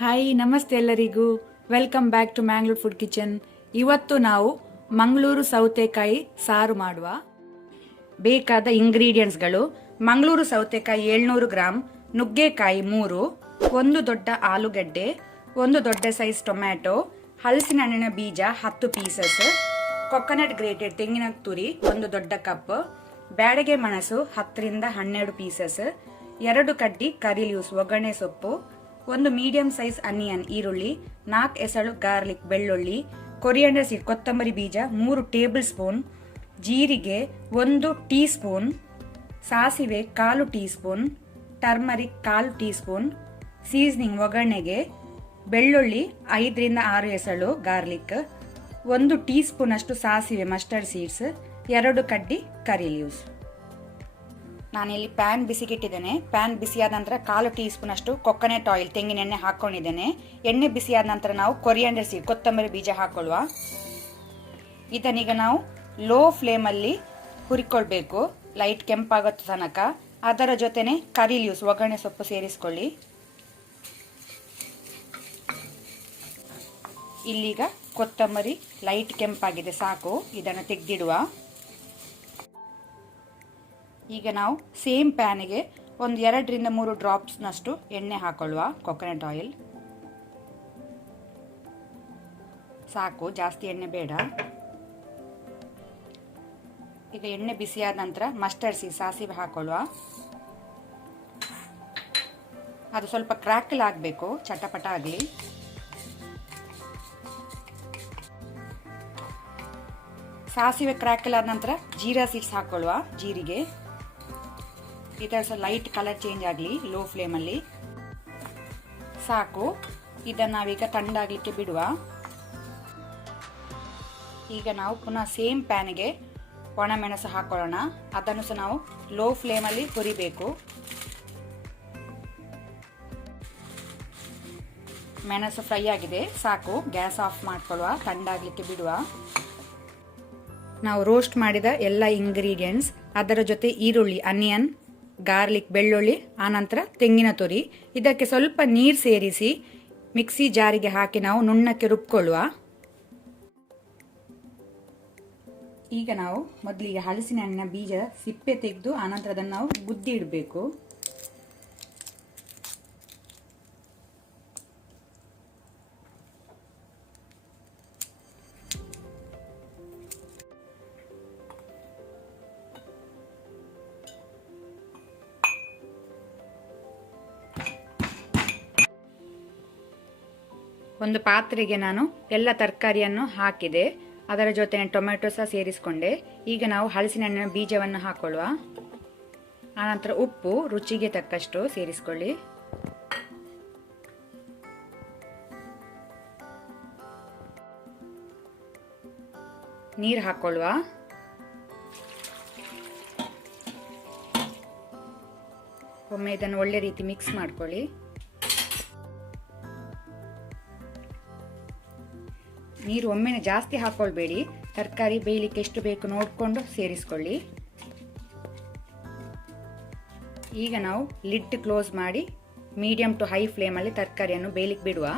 Hi ನಮಸ್ತೆ ಎಲ್ಲರಿಗೂ, welcome back to Mangalore food kitchen. ಇವತ್ತು ನಾವು ಮಂಗಳೂರು ಸೌತೆಕಾಯಿ ಸಾರು ಮಾಡುವ. ಬೇಕಾದ ಇಂಗ್ರೀಡಿಯೆಂಟ್ಸ್ಗಳು: ಮಂಗಳೂರು ಸೌತೆಕಾಯಿ 700 ಗ್ರಾಂ, ನುಗ್ಗೆಕಾಯಿ 3, ಒಂದು ದೊಡ್ಡ ಆಲೂಗಡ್ಡೆ, ಒಂದು ದೊಡ್ಡ ಸೈಜ್ ಟೊಮ್ಯಾಟೊ, ಹಲಸಿನ ಹಣ್ಣಿನ ಬೀಜ 10 ಪೀಸಸ್, ಕೊಕೊನಟ್ ಗ್ರೇಟೆಡ್ ತೆಂಗಿನ ತುರಿ 1 ದೊಡ್ಡ ಕಪ್, ಬ್ಯಾಡಗೆ ಮೆಣಸು 10 ರಿಂದ 12 ಪೀಸಸ್, 2 ಕಡ್ಡಿ ಕರಿ ಲೀವ್ಸ್ ಒಗ್ಗರಣೆ ಸೊಪ್ಪು, ಒಂದು ಮೀಡಿಯಂ ಸೈಜ್ ಅನಿಯನ್ ಈರುಳ್ಳಿ, 4 ಎಸಳು ಗಾರ್ಲಿಕ್ ಬೆಳ್ಳುಳ್ಳಿ, ಕೊರಿಯಾಂಡರ್ ಸೀಡ್ ಕೊತ್ತಂಬರಿ ಬೀಜ 3 ಟೇಬಲ್ ಸ್ಪೂನ್, ಜೀರಿಗೆ 1 ಟೀ ಸ್ಪೂನ್, ಸಾಸಿವೆ 1/4 tea spoon, turmeric 1/4 tea spoon, seasoning ಒಗ್ಗರಣೆಗೆ ಬೆಳ್ಳುಳ್ಳಿ 5 ರಿಂದ 6 ಎಸಳು ಗಾರ್ಲಿಕ್, 1 ಟೀ ಸ್ಪೂನ್ ಅಷ್ಟು ಸಾಸಿವೆ ಮಸ್ಟರ್ಡ್ ಸೀಡ್ಸ್, 2 ಕಡ್ಡಿ ಕರಿ ಲೀವ್ಸ್. ನಾನಿಲ್ಲಿ ಪ್ಯಾನ್ ಬಿಸಿಗಿಟ್ಟಿದ್ದೇನೆ. ಪ್ಯಾನ್ ಬಿಸಿಯಾದ ನಂತರ 1/4 ಟೀ ಸ್ಪೂನ್ ಅಷ್ಟು ಕೊಕೊನಟ್ ಆಯಿಲ್ ತೆಂಗಿನ ಎಣ್ಣೆ ಹಾಕೊಂಡಿದ್ದೇನೆ. ಎಣ್ಣೆ ಬಿಸಿಯಾದ ನಂತರ ನಾವು ಕೊರಿಯಾಂಡರ್ ಸೀಡ್ ಕೊತ್ತಂಬರಿ ಬೀಜ ಹಾಕೊಳ್ಳುವ. ಇದನ್ನೀಗ ನಾವು ಲೋ ಫ್ಲೇಮಲ್ಲಿ ಹುರಿಕೊಳ್ಬೇಕು, ಲೈಟ್ ಕೆಂಪಾಗೋ ತನಕ. ಅದರ ಜೊತೆನೆ ಕರಿ ಲೀವ್ಸ್ ಒಗ್ಗರಣೆ ಸೊಪ್ಪು ಸೇರಿಸ್ಕೊಳ್ಳಿ. ಇಲ್ಲೀಗ ಕೊತ್ತಂಬರಿ ಲೈಟ್ ಕೆಂಪಾಗಿದೆ, ಸಾಕು. ಇದನ್ನು ತೆಗೆದಿಡುವ. ಈಗ ನಾವು ಸೇಮ್ ಪ್ಯಾನಿಗೆ ಒಂದು 2 ರಿಂದ 3 ಡ್ರಾಪ್ಸ್ನಷ್ಟು ಎಣ್ಣೆ ಹಾಕೊಳ್ಳುವ. ಕೊಕೊನಟ್ ಆಯಿಲ್ ಸಾಕು, ಜಾಸ್ತಿ ಎಣ್ಣೆ ಬೇಡ. ಈಗ ಎಣ್ಣೆ ಬಿಸಿಯಾದ ನಂತರ ಮಸ್ಟರ್ಡ್ ಸೀಡ್ ಸಾಸಿವೆ ಹಾಕೊಳ್ಳುವ. ಅದು ಸ್ವಲ್ಪ ಕ್ರ್ಯಾಕಲ್ ಆಗಬೇಕು, ಚಟಪಟ ಆಗಲಿ. ಸಾಸಿವೆ ಕ್ರ್ಯಾಕಲ್ ಆದ ನಂತರ ಜೀರಾ ಸೀಡ್ಸ್ ಹಾಕೊಳ್ಳುವ. ಜೀರಿಗೆ ಇದರ ಸ್ವಲ್ಪ ಲೈಟ್ ಕಲರ್ ಚೇಂಜ್ ಆಗಲಿ, ಲೋ ಫ್ಲೇಮಲ್ಲಿ ಸಾಕು. ಇದನ್ನು ನಾವೀಗ ತಣ್ಣಗಾಗಲಿಕ್ಕೆ ಬಿಡುವ. ಈಗ ನಾವು ಪುನಃ ಸೇಮ್ ಪ್ಯಾನಿಗೆ ಒಣಮೆಣಸು ಹಾಕೊಳ್ಳೋಣ. ಅದನ್ನು ಸಹ ನಾವು ಲೋ ಫ್ಲೇಮಲ್ಲಿ ಹುರಿಬೇಕು. ಮೆಣಸು ಫ್ರೈ ಆಗಿದೆ, ಸಾಕು. ಗ್ಯಾಸ್ ಆಫ್ ಮಾಡ್ಕೊಳ್ಳುವ, ತಣ್ಣಗಾಗಲಿಕ್ಕೆ ಬಿಡುವ. ನಾವು ರೋಸ್ಟ್ ಮಾಡಿದ ಎಲ್ಲ ಇಂಗ್ರೀಡಿಯೆಂಟ್ಸ್, ಅದರ ಜೊತೆ ಈರುಳ್ಳಿ, ಅನಿಯನ್, ಗಾರ್ಲಿಕ್ ಬೆಳ್ಳುಳ್ಳಿ, ಆನಂತರ ತೆಂಗಿನ ತುರಿ, ಇದಕ್ಕೆ ಸ್ವಲ್ಪ ನೀರು ಸೇರಿಸಿ ಮಿಕ್ಸಿ ಜಾರಿಗೆ ಹಾಕಿ ನಾವು ನುಣ್ಣಕ್ಕೆ ರುಬ್ಕೊಳ್ಳುವ. ಈಗ ನಾವು ಮೊದಲಿಗೆ ಹಲಸಿನ ಹಣ್ಣಿನ ಬೀಜ ಸಿಪ್ಪೆ ತೆಗೆದು ಆನಂತರ ಅದನ್ನು ನಾವು ಗುದ್ದಿ ಇಡಬೇಕು. ಒಂದು ಪಾತ್ರೆಗೆ ನಾನು ಎಲ್ಲ ತರಕಾರಿಯನ್ನು ಹಾಕಿದೆ, ಅದರ ಜೊತೆ ಟೊಮೆಟೊ ಸಹ ಸೇರಿಸಿಕೊಂಡೆ. ಈಗ ನಾವು ಹಲಸಿನ ಹಣ್ಣಿನ ಬೀಜವನ್ನು ಹಾಕೊಳ್ಳುವ. ಆನಂತರ ಉಪ್ಪು ರುಚಿಗೆ ತಕ್ಕಷ್ಟು ಸೇರಿಸಿಕೊಳ್ಳಿ. ನೀರು ಹಾಕೊಳ್ಳುವ. ಒಮ್ಮೆ ಇದನ್ನು ಒಳ್ಳೆ ರೀತಿ ಮಿಕ್ಸ್ ಮಾಡ್ಕೊಳ್ಳಿ. ನೀರು ಒಮ್ಮೆನೆ ಜಾಸ್ತಿ ಹಾಕೊಳ್ಬೇಡಿ, ತರಕಾರಿ ಬೇಯಲಿಕ್ಕೆ ಎಷ್ಟು ಬೇಕು ನೋಡಿಕೊಂಡು ಸೇರಿಸ್ಕೊಳ್ಳಿ. ಈಗ ನಾವು ಲಿಡ್ ಕ್ಲೋಸ್ ಮಾಡಿ ಮೀಡಿಯಂ ಟು ಹೈ ಫ್ಲೇಮಲ್ಲಿ ತರಕಾರಿಯನ್ನು ಬೇಯಲಿಕ್ಕೆ ಬಿಡುವ.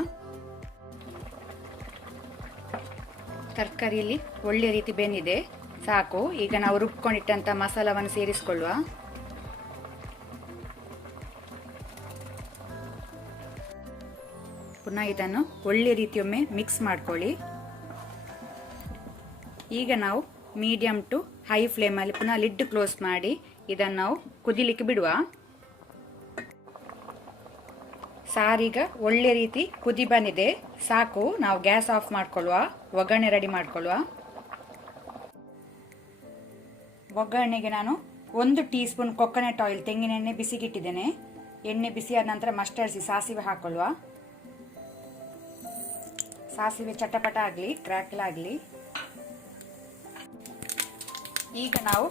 ತರಕಾರಿಯಲ್ಲಿ ಒಳ್ಳೆ ರೀತಿ ಬೆಂದಿದೆ, ಸಾಕು. ಈಗ ನಾವು ರುಬ್ಕೊಂಡಿಟ್ಟಂಥ ಮಸಾಲವನ್ನು ಸೇರಿಸಿಕೊಳ್ಳುವ. ಪುನಃ ಇದನ್ನು ಒಳ್ಳೆ ರೀತಿಯೊಮ್ಮೆ ಮಿಕ್ಸ್ ಮಾಡ್ಕೊಳ್ಳಿ. ಈಗ ನಾವು ಮೀಡಿಯಂ ಟು ಹೈ ಫ್ಲೇಮಲ್ಲಿ ಪುನಃ ಲಿಡ್ ಕ್ಲೋಸ್ ಮಾಡಿ ಇದನ್ನು ನಾವು ಕುದಿಲಿಕ್ಕೆ ಬಿಡುವ. ಸಾರೀಗ ಒಳ್ಳೆ ರೀತಿ ಕುದಿ ಬಂದಿದೆ, ಸಾಕು. ನಾವು ಗ್ಯಾಸ್ ಆಫ್ ಮಾಡ್ಕೊಳ್ಳುವ. ಒಗ್ಗರಣೆ ರೆಡಿ ಮಾಡ್ಕೊಳ್ಳುವ. ಒಗ್ಗರಣೆಗೆ ನಾನು 1 ಟೀ ಸ್ಪೂನ್ ಕೊಕೊನಟ್ ಆಯಿಲ್ ತೆಂಗಿನ ಎಣ್ಣೆ ಬಿಸಿಗಿಟ್ಟಿದ್ದೇನೆ. ಎಣ್ಣೆ ಬಿಸಿಯಾದ ನಂತರ ಮಸ್ಟರ್ಡ್ ಸೀಡ್ ಸಾಸಿವೆ ಹಾಕೊಳ್ಳುವ. ಸಾಸಿವೆ ಚಟಪಟ ಆಗಲಿ, ಕ್ರ್ಯಾಕಲ್ ಆಗಲಿ. ಈಗ ನಾವು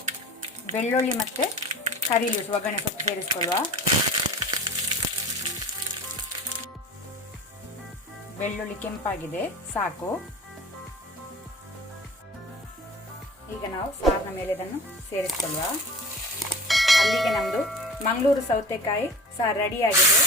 ಬೆಳ್ಳುಳ್ಳಿ ಮತ್ತು ಕರಿ ಲೀವ್ಸ್ ಒಗ್ಗರಣೆ ಸೊಪ್ಪು ಸೇರಿಸಿಕೊಳ್ಳುವ. ಬೆಳ್ಳುಳ್ಳಿ ಕೆಂಪಾಗಿದೆ, ಸಾಕು. ಈಗ ನಾವು ಸಾರಿನ ಮೇಲೆ ಇದನ್ನು ಸೇರಿಸಿಕೊಳ್ಳುವ. ಅಲ್ಲಿಗೆ ನಮ್ಮದು ಮಂಗಳೂರು ಸೌತೆಕಾಯಿ ಸಾರು ರೆಡಿಯಾಗಿದೆ.